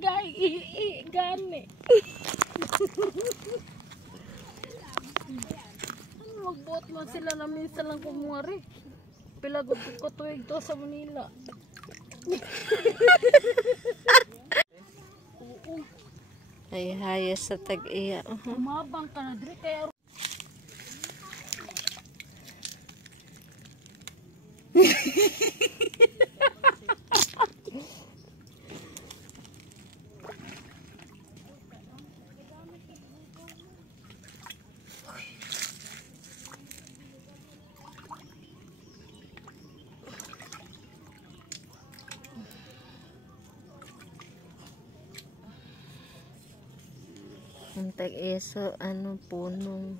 may gani. Magbuot man sila na minsan lang kumwari. Pilagod ko tuwig to sa Manila. Oo. Ay hayas sa tag-iya. Umabang ka na diri kaya Ang tag-eso, ano, punong.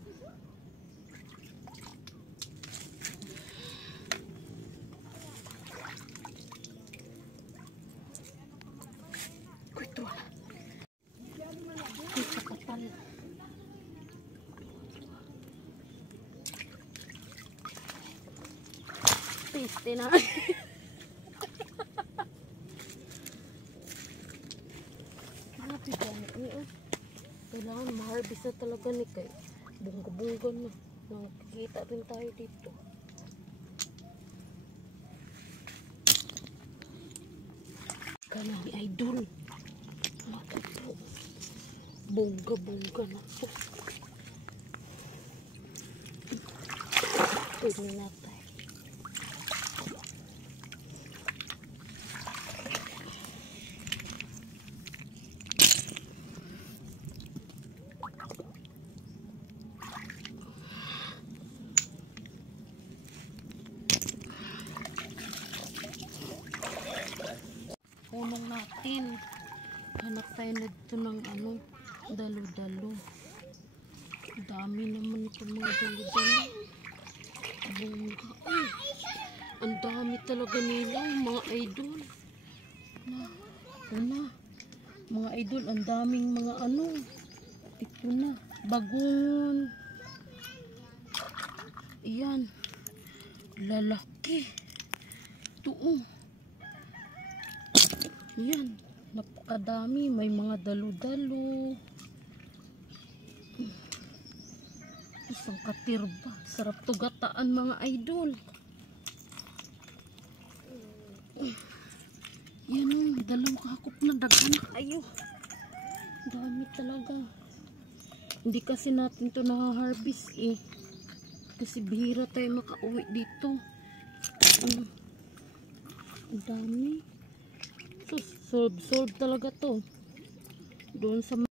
ito. Ito kapal. Piste na. Grabe gani niyo. Kailangan ma-harvest na talaga ni kay bungga-bungga na. Nakikita rin tayo dito. Kanang idol. Ako po. Bungga-bungga na po. Pwede natin. Punong natin. Hanap tayo nito ng ano, dalo-dalo. Dami naman ito mga dalo-dalo. Bungga. Ay, ang dami talaga nila mga idol. Mga idol, ang daming mga ano. Ito na, bagon. Ayan. Lalaki. Ito Yan, napakadami. May mga dalo-dalo. Isang katirba. Sarap to gataan mga idol. Yan o, dalawang kakop na dagan. Ayo. Dami talaga. Hindi kasi natin to nakaharvest eh. Kasi bihira tayo makauwi dito. Ang dami. Solve talaga to doon sa